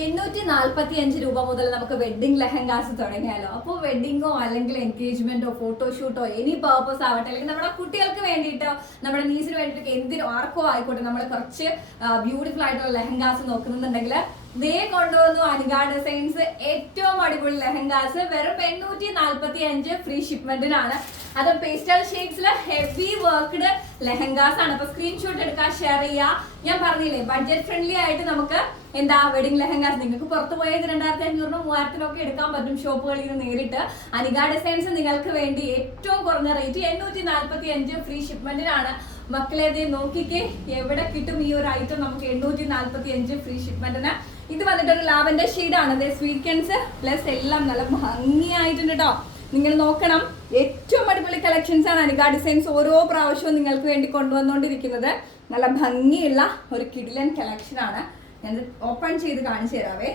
എണ്ണൂറ്റി നാല്പത്തി അഞ്ച് രൂപ മുതൽ നമുക്ക് വെഡിങ് ലെഹങ്കാസ് തുടങ്ങിയാലോ? അപ്പോൾ വെഡിങ്ങോ അല്ലെങ്കിൽ എൻഗേജ്മെന്റോ ഫോട്ടോഷൂട്ടോ എനി പർപ്പസ് ആവട്ടെ അല്ലെങ്കിൽ നമ്മുടെ കുട്ടികൾക്ക് വേണ്ടിയിട്ടോ നമ്മുടെ നീസിന് വേണ്ടിയിട്ടോ എന്തിനോ ആർക്കോ ആയിക്കോട്ടെ നമ്മൾ കുറച്ച് ബ്യൂട്ടിഫുൾ ആയിട്ടുള്ള ലെഹങ്കാസ് നോക്കുന്നുണ്ടെങ്കിൽ ദേ കൊണ്ടുവന്നു അനിക ഡിസൈൻസ് ഏറ്റവും അടിപൊളി ലെഹങ്കാസ് വെറും എണ്ണൂറ്റി നാല്പത്തി അഞ്ച് ഫ്രീ ഷിപ്മെന്റിനാണ് അത് പേസ്റ്റൽ ഷെയ്ഡ്സിൽ ഹെവി വർക്ക്ഡ് ലെഹങ്കാസ് ആണ്. അപ്പൊ സ്ക്രീൻഷോട്ട് എടുക്കാൻ ഷെയർ ചെയ്യുക ഞാൻ പറഞ്ഞില്ലേ ബഡ്ജറ്റ് ഫ്രണ്ട്ലി ആയിട്ട് നമുക്ക് എന്താ വെഡിങ് ലെഹങ്കാസ് നിങ്ങൾക്ക് പുറത്തു പോയത് രണ്ടായിരത്തി അഞ്ഞൂറിനും മൂവായിരത്തിനും ഒക്കെ എടുക്കാൻ പറ്റും ഷോപ്പുകളിൽ നിന്ന് നേരിട്ട്. അനിക ഡിസൈൻസ് നിങ്ങൾക്ക് വേണ്ടി ഏറ്റവും കുറഞ്ഞ റേറ്റ് എണ്ണൂറ്റി നാല്പത്തി അഞ്ച് ഫ്രീ ഷിപ്മെന്റിനാണ് മക്കളെ ദേ നോക്കിക്കേ എവിടെ കിട്ടും ഈ ഒരു ഐറ്റം നമുക്ക് എണ്ണൂറ്റി നാല്പത്തി അഞ്ച് ഫ്രീ ഷിപ്മെന്റിന് ഇത് വന്നിട്ട് ഒരു ലാവൻഡർ ഷെയ്ഡാണ് അതെ സ്വീറ്റ്കൻസ് പ്ലസ് എല്ലാം നല്ല ഭംഗിയായിട്ടുണ്ട് കേട്ടോ നിങ്ങൾ നോക്കണം ഏറ്റവും അടിപൊളി കളക്ഷൻസ് ആണ് അനിക ഡിസൈൻസ് ഓരോ പ്രാവശ്യവും നിങ്ങൾക്ക് വേണ്ടി കൊണ്ടുവന്നുകൊണ്ടിരിക്കുന്നത് നല്ല ഭംഗിയുള്ള ഒരു കിഡിലൻ കളക്ഷൻ ആണ്. ഞാൻ ഓപ്പൺ ചെയ്ത് കാണിച്ചു തരാവേ.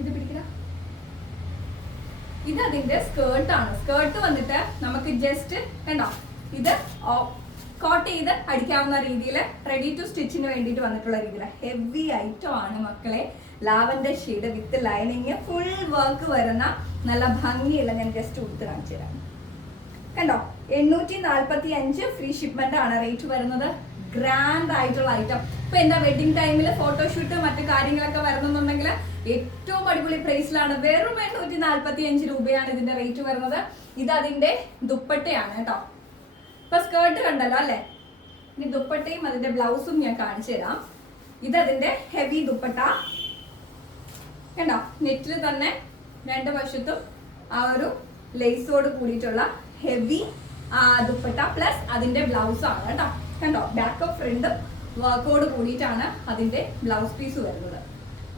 ഇത് പിടിക്കുക ഇത് അതിന്റെ സ്കേർട്ട് ആണ്. സ്കേർട്ട് വന്നിട്ട് നമുക്ക് ജസ്റ്റ് കണ്ടോ? ഇത് കോട്ട് ചെയ്ത് അടിക്കാവുന്ന രീതിയിൽ റെഡി ടു സ്റ്റിച്ചിന് വേണ്ടിയിട്ട് വന്നിട്ടുള്ള രീതിയിൽ ഹെവി ഐറ്റം ആണ് മക്കളെ. Lavender shade with lining full work വരുന്ന നല്ല ഭംഗിയുള്ള ഞാൻ ജസ്റ്റ് ഉടുത്ത് കാണിച്ചു തരാം. കണ്ടോ? എണ്ണൂറ്റി നാല്പത്തി അഞ്ച് ഫ്രീ ഷിപ്മെന്റ് ആണ് റേറ്റ് വരുന്നത്. ഗ്രാൻഡ് ആയിട്ടുള്ള ഐറ്റം ഇപ്പൊ എന്താ വെഡിങ് ടൈമിൽ ഫോട്ടോഷൂട്ട് മറ്റു കാര്യങ്ങളൊക്കെ വരുന്നുണ്ടെങ്കിൽ ഏറ്റവും അടിപൊളി പ്രൈസിലാണ് വെറും എണ്ണൂറ്റി നാല്പത്തി അഞ്ച് രൂപയാണ് ഇതിന്റെ റേറ്റ് വരുന്നത്. ഇത് അതിന്റെ ദുപ്പട്ടയാണ് കേട്ടോ. ഇപ്പൊ സ്കേർട്ട് കണ്ടല്ലോ അല്ലെ? ഇനി ദുപ്പട്ടയും അതിന്റെ ബ്ലൗസും ഞാൻ കാണിച്ചു തരാം. ഇത് അതിന്റെ ഹെവി ദുപ്പട്ട. കണ്ടോ? നെറ്റിൽ തന്നെ രണ്ട് വശത്തും ആ ഒരു ലേസോട് കൂടിയിട്ടുള്ള ഹെവി ദുപ്പട്ട. പ്ലസ് അതിന്റെ ബ്ലൗസ് ആണ് കേട്ടോ. കണ്ടോ? ബാക്ക് ഫ്രണ്ടും വർക്കോട് കൂടിയിട്ടാണ് അതിന്റെ ബ്ലൗസ് പീസ് വരുന്നത്.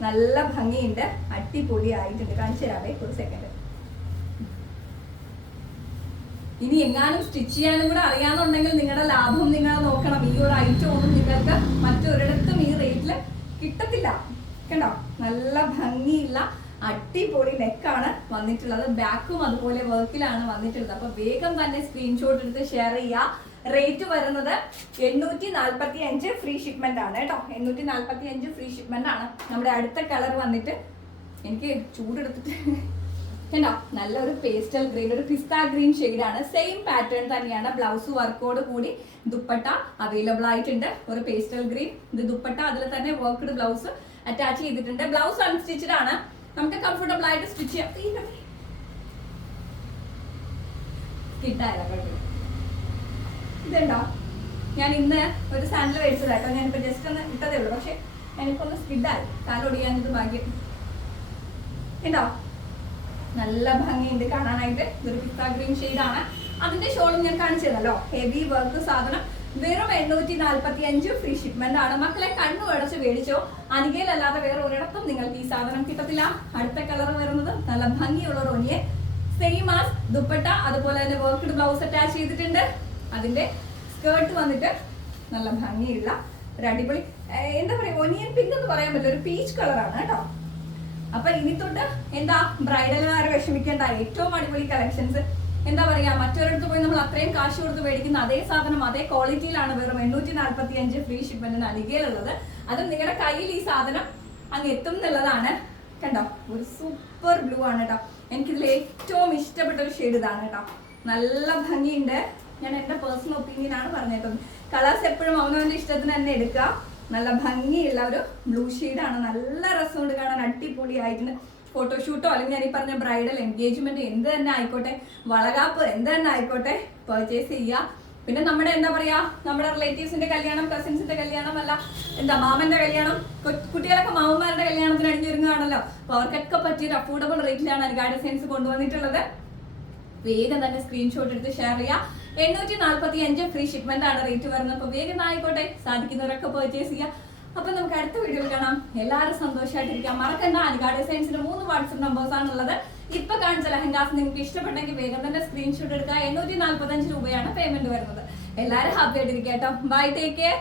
നല്ല ഭംഗിയുണ്ട്. അടിപൊളിയായിട്ടുണ്ട്. കാണിച്ചു തരാവേ ഒരു സെക്കൻഡ് ഇനി എങ്ങാനും സ്റ്റിച്ച് ചെയ്യാനും കൂടെ അറിയാന്നുണ്ടെങ്കിൽ നിങ്ങളുടെ ലാഭം നിങ്ങൾ നോക്കണം. ഈ ഒരു ഐറ്റം ഒന്നും നിങ്ങൾക്ക് മറ്റൊരിടത്തും ഈ റേറ്റിൽ കിട്ടത്തില്ല. കണ്ടോ? നല്ല ഭംഗിയുള്ള അടിപൊളി നെക്കാണ് വന്നിട്ടുള്ളത്. ബാക്കും അതുപോലെ വർക്കിലാണ് വന്നിട്ടുള്ളത്. അപ്പൊ വേഗം തന്നെ സ്ക്രീൻഷോട്ട് എടുത്ത് ഷെയർ ചെയ്യുക റേറ്റ് വരുന്നത് എണ്ണൂറ്റി നാല്പത്തി അഞ്ച് ഫ്രീ ഷിപ്മെന്റ് ആണ് കേട്ടോ. എണ്ണൂറ്റി നാല്പത്തി അഞ്ച് ഫ്രീ ഷിപ്മെന്റ് ആണ്. നമ്മുടെ അടുത്ത കളർ വന്നിട്ട് എനിക്ക് ചൂടെടുത്തിട്ട് കണ്ടോ? നല്ലൊരു പേസ്റ്റൽ ഗ്രീൻ ഒരു പിസ്ത ഗ്രീൻ ആണ്. സെയിം പാറ്റേൺ തന്നെയാണ് ബ്ലൗസ് വർക്കോട് കൂടി ദുപ്പട്ട അവൈലബിൾ ആയിട്ടുണ്ട്. ഒരു പേസ്റ്റൽ ഗ്രീൻ ഇത് ദുപ്പട്ട അതിൽ തന്നെ വർക്ക്ഡ് ബ്ലൗസ് അറ്റാച്ച് ചെയ്തിട്ടുണ്ട്. ബ്ലൗസ് അൺസ്റ്റിച്ചഡ് ആണ്. നമുക്ക് കംഫർട്ടബിൾ ആയിട്ട് സ്റ്റിച്ച് ചെയ്യാം. ഇതുണ്ടോ? ഞാൻ ഇന്ന് ഒരു സാൻഡൽ സാൻഡിൽ ഞാൻ ഇപ്പൊ ജസ്റ്റ് ഒന്ന് ഇട്ടതേ ഉള്ളൂ. പക്ഷെ എനിക്കൊന്ന് സ്കിഡായി ഇത് ഭാഗ്യം. ഉണ്ടോ നല്ല ഭംഗിയുണ്ട് കാണാനായിട്ട്. ഇതൊരു പിസ്ത ഗ്രീൻ ആണ് അതിന്റെ ഷോളും ഞാൻ കാണിച്ചു തന്നല്ലോ ഹെവി വർക്ക് സാധനം. വെറും എണ്ണൂറ്റി നാല്പത്തി അഞ്ച് ഫ്രീ ഷിപ്മെന്റ് ആണ്. മക്കളെ കണ്ണു അടച്ച് മേടിച്ചോ. അനികയിലല്ലാതെ വേറെ ഒരിടത്തും നിങ്ങൾക്ക് ഈ സാധനം കിട്ടത്തില്ല. അടുത്ത കളർ വരുന്നത് നല്ല ഭംഗിയുള്ള റോണിയെ സെയിം ആസ് ദുപ്പട്ട. അതുപോലെ തന്നെ വർക്ക്ഡ് ബ്ലൗസ് അറ്റാച്ച് ചെയ്തിട്ടുണ്ട്. അതിന്റെ സ്കേർട്ട് വന്നിട്ട് നല്ല ഭംഗിയുള്ള ഒരു അടിപൊളി എന്താ പറയാ ഒനിയൻ പിങ്ക് എന്ന് പറയാൻ പറ്റില്ല. ഒരു പീച്ച് കളറാണ് കേട്ടോ. ഇനി തൊട്ട് എന്താ ബ്രൈഡൽമാരെ വിഷമിക്കേണ്ട? ഏറ്റവും അടിപൊളി കളക്ഷൻസ് എന്താ പറയാ മറ്റൊരിടത്ത് പോയി നമ്മൾ അത്രയും കാശ് കൊടുത്ത് മേടിക്കുന്ന അതേ സാധനം അതേ ക്വാളിറ്റിയിലാണ് വെറും എണ്ണൂറ്റി നാല്പത്തി അഞ്ച് ഫ്രീ ഷിപ്മെന്റിന് അലികയിലുള്ളത് അതും നിങ്ങളുടെ കയ്യിൽ ഈ സാധനം അങ്ങ് എത്തും എന്നുള്ളതാണ്. കണ്ടോ? ഒരു സൂപ്പർ ബ്ലൂ ആണ് കേട്ടോ. എനിക്കിതിൽ ഏറ്റവും ഇഷ്ടപ്പെട്ട ഒരു ഷെയ്ഡ് ഇതാണ് കേട്ടോ. നല്ല ഭംഗിയുണ്ട്. ഞാൻ എന്റെ പേഴ്സണൽ ഒപ്പീനിയൻ ആണ് പറഞ്ഞേക്കുന്നത്. കളേഴ്സ് എപ്പോഴും അവനവന്റെ ഇഷ്ടത്തിന് തന്നെ എടുക്കുക നല്ല ഭംഗിയുള്ള ഒരു ബ്ലൂ ഷെയ്ഡാണ് നല്ല രസമുണ്ട് കാണാൻ. അടിപൊളിയായിട്ടുണ്ട്. ഫോട്ടോഷൂട്ടോ അല്ലെങ്കിൽ ഞാൻ ഈ പറഞ്ഞ ബ്രൈഡൽ എൻഗേജ്മെന്റ് എന്ത് തന്നെ ആയിക്കോട്ടെ വളകാപ്പ് എന്ത് തന്നെ ആയിക്കോട്ടെ പർച്ചേസ് ചെയ്യുക. പിന്നെ നമ്മുടെ എന്താ പറയാ നമ്മുടെ റിലേറ്റീവ്സിന്റെ കല്യാണം കസിൻസിന്റെ കല്യാണം അല്ല എന്താ മാമന്റെ കല്യാണം കുട്ടികളൊക്കെ മാമന്മാരുടെ കല്യാണത്തിന് അണിഞ്ഞിരുന്നതാണല്ലോ അപ്പൊ അവർക്കൊക്കെ പറ്റിയൊരു അഫോർഡബിൾ റേറ്റിലാണ് അനികാ സെൻസ് കൊണ്ടുവന്നിട്ടുള്ളത്. വേഗം തന്നെ സ്ക്രീൻഷോട്ട് എടുത്ത് ഷെയർ ചെയ്യാം എണ്ണൂറ്റി നാല്പത്തി അഞ്ച് ഫ്രീ ഷിപ്മെന്റ് ആണ് റേറ്റ് വരുന്നത്. അപ്പൊ വേഗം ആയിക്കോട്ടെ. സാധിക്കുന്നവരൊക്കെ പർച്ചേസ് ചെയ്യുക അപ്പൊ നമുക്ക് അടുത്ത വീഡിയോ കാണാം. എല്ലാവരും സന്തോഷമായിട്ടിരിക്കാം മറക്കണ്ട. അനികാ ഡിസൈൻസിന്റെ മൂന്ന് വാട്സപ്പ് നമ്പേഴ്സ് ആണുള്ളത്. ഇപ്പൊ കാണിച്ച ലഹങ്കാസ് നിങ്ങൾക്ക് ഇഷ്ടപ്പെട്ടെങ്കിൽ വേഗം തന്നെ സ്ക്രീൻഷോട്ട് എടുക്കുക. എണ്ണൂറ്റി നാല്പത്തി അഞ്ച് രൂപയാണ് പേയ്മെന്റ് വരുന്നത്. എല്ലാവരും ഹാപ്പി ആയിട്ടിരിക്കാം കേട്ടോ. Bye take care